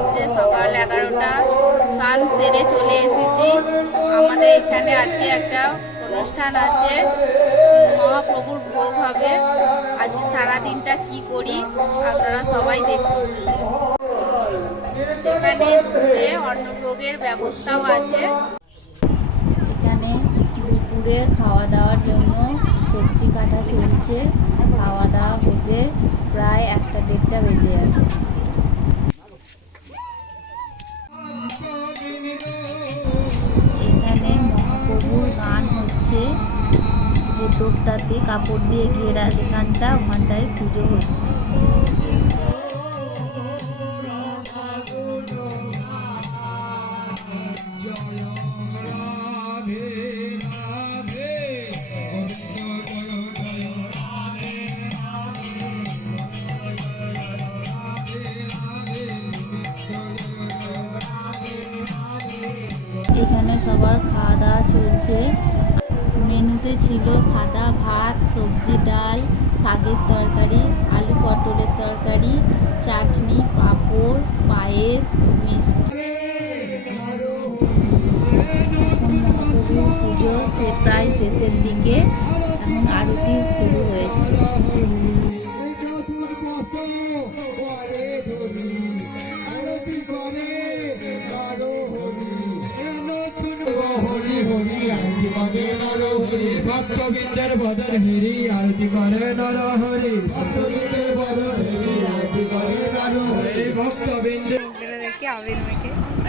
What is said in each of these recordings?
বাজছে সকাল 11টা। স্নান সেরে চলে এসেছি। আমাদের এখানে আজকে একটা অনুষ্ঠান আছে, মহাপ্রভুর ভোগ হবে। আজকে সারাদিনটা কি করি আপনারা সবাই দেখুন। এখানে দুপুরে অন্নভোগের ব্যবস্থাও আছে। এখানে দুপুরে খাওয়া দাওয়ার জন্য সবজি কাটা চলছে। খাওয়া দাওয়া হতে প্রায় 1টা 1:30 বেজে যাবে। এখানে মহাপ্রভুর গান হচ্ছে। ভেতরটাতে কাপড় দিয়ে ঘেরা যেখানটা, ওখানটায় পুজো হচ্ছে। এখানে সবার খাওয়া দাওয়া চলছে। মেনুতে ছিল সাদা ভাত, সবজি, ডাল, শাকের তরকারি, আলু পটলের তরকারি, চাটনি, পাঁপড়, পায়েস, মিষ্টি। এখন মহাপ্রভুর পুজো প্রায় শেষের দিকে। এখন আরতি শুরু হয়েছে। ভক্তবৃন্দের বদর হরি আরতি করে নর হরি,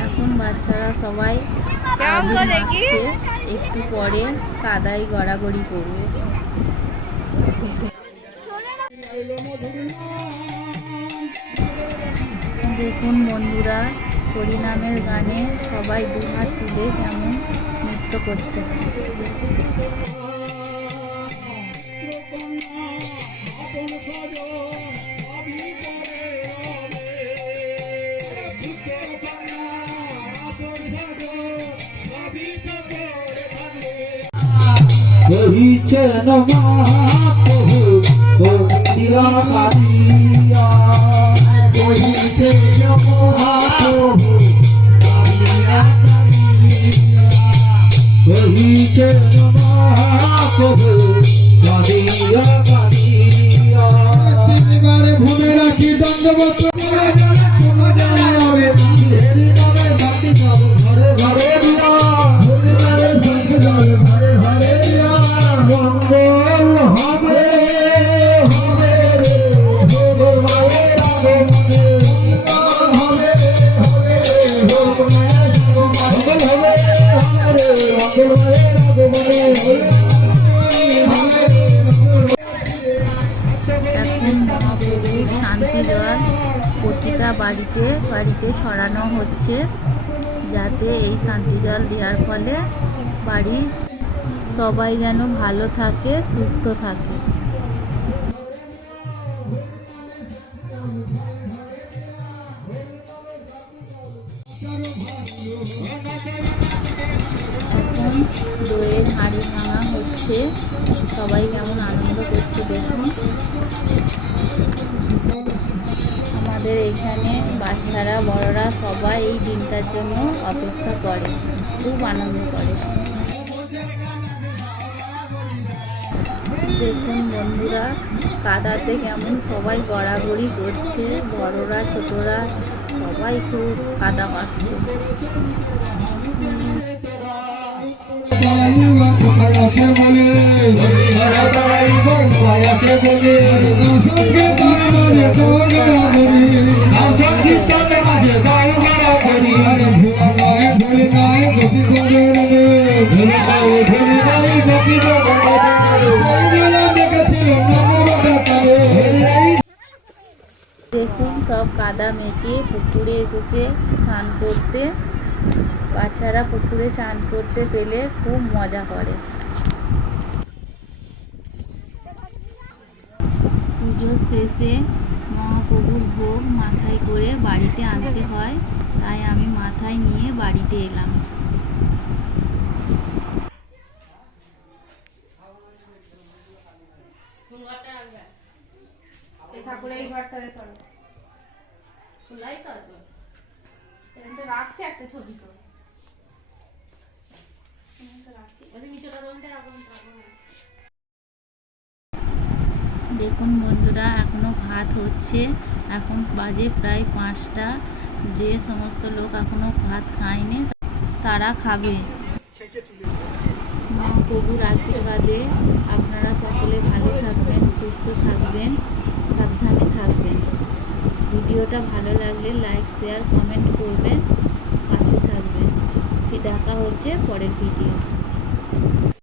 এখন বাচ্চারা সবাই মাখছে, একটু পরে কাদায় গড়াগড়ি করবে। দেখুন বন্ধুরা, হরিনামের গানে সবাই দুহাত তুলে কেমন নৃত্য করছে। ভূমে রাখি দণ্ডবত শান্তি জল প্রতিটা বাড়িতে বাড়িতে ছড়ানো হচ্ছে, যাতে এই শান্তি জল দেওয়ার ফলে বাড়ির সবাই যেন ভালো থাকে, সুস্থ থাকে। এখন দইয়ের হাঁড়ি ভাঙা হচ্ছে। সবাই কেমন আনন্দ করছে দেখুন। আমাদের এখানে বাচ্চারা বড়রা সবাই এই দিনটার জন্য অপেক্ষা করে, খুব আনন্দ করে। দেখুন বন্ধুরা, কাদাতে কেমন সবাই গড়াগড়ি করছে, বড়রা ছোটরা সবাই খুব কাদা পাচ্ছে। দেখুন সব কাদা মেখে পুকুরে এসেছে স্নান করতে। বাচ্চারা পুকুরে স্নান করতে পেলে খুব মজা করে। পুজোর শেষে মহাপ্রভুর ভোগ মাথায় করে বাড়িতে আনতে হয়, তাই আমি মাথায় নিয়ে বাড়িতে এলাম। ঠাকুরের এই ঘরটা খোলাই তো আছে। রাখছি একটা ছবি তো দেখুন বন্ধুরা, এখনো ভাত হচ্ছে। এখন বাজে প্রায় 5টা। যে সমস্ত লোক এখনো ভাত খায়নি তারা খাবে। মহাপ্রভুর আশীর্বাদে আপনারা সকলে ভালো থাকবেন, সুস্থ থাকবেন, সাবধানে থাকবেন। ভিডিওটা ভালো লাগলে লাইক, শেয়ার, কমেন্ট করবেন, পাশে থাকবেন। দেখা হচ্ছে পরের ভিডিও।